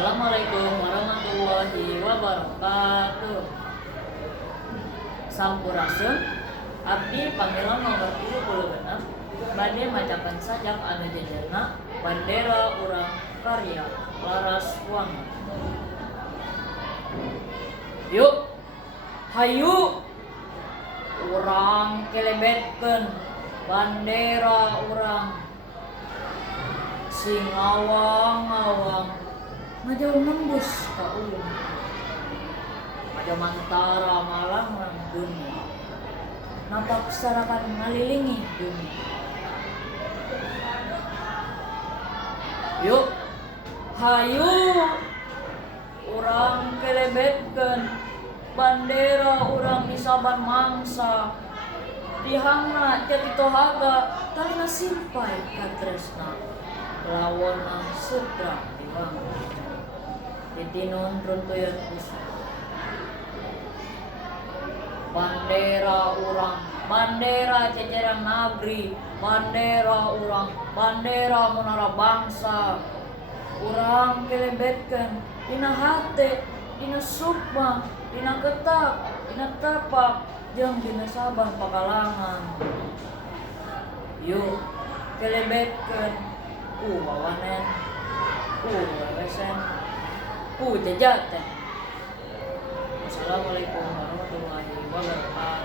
Assalamualaikum warahmatullahi wabarakatuh. Sampurasun abdi panggilan nomor 36 bade macakan sajak anu jejerna bandera urang karya Laras Wang. Yuk hayu urang kelebetkeun bandera urang sing awang-awang ngajauh nembus ka ulun ngajauh mantara malang dunia napak sarakan ngalilingi dunia. Yuk hayu urang kelebetkeun bandera urang di saban mangsa dihangna jati tohaga talina simpai katresna lawonna sutra diwang ditinun runtuyan usah bandera urang bandera ceceran nabri bandera urang bandera munara bangsa urang kelebetkeun dina hate dina sukma dina getak dina tapak jeung dina saban pakalangan. Yuk kelebetkeun wawanen wewesen jajaten. Assalamualaikum warahmatullahi wabarakatuh.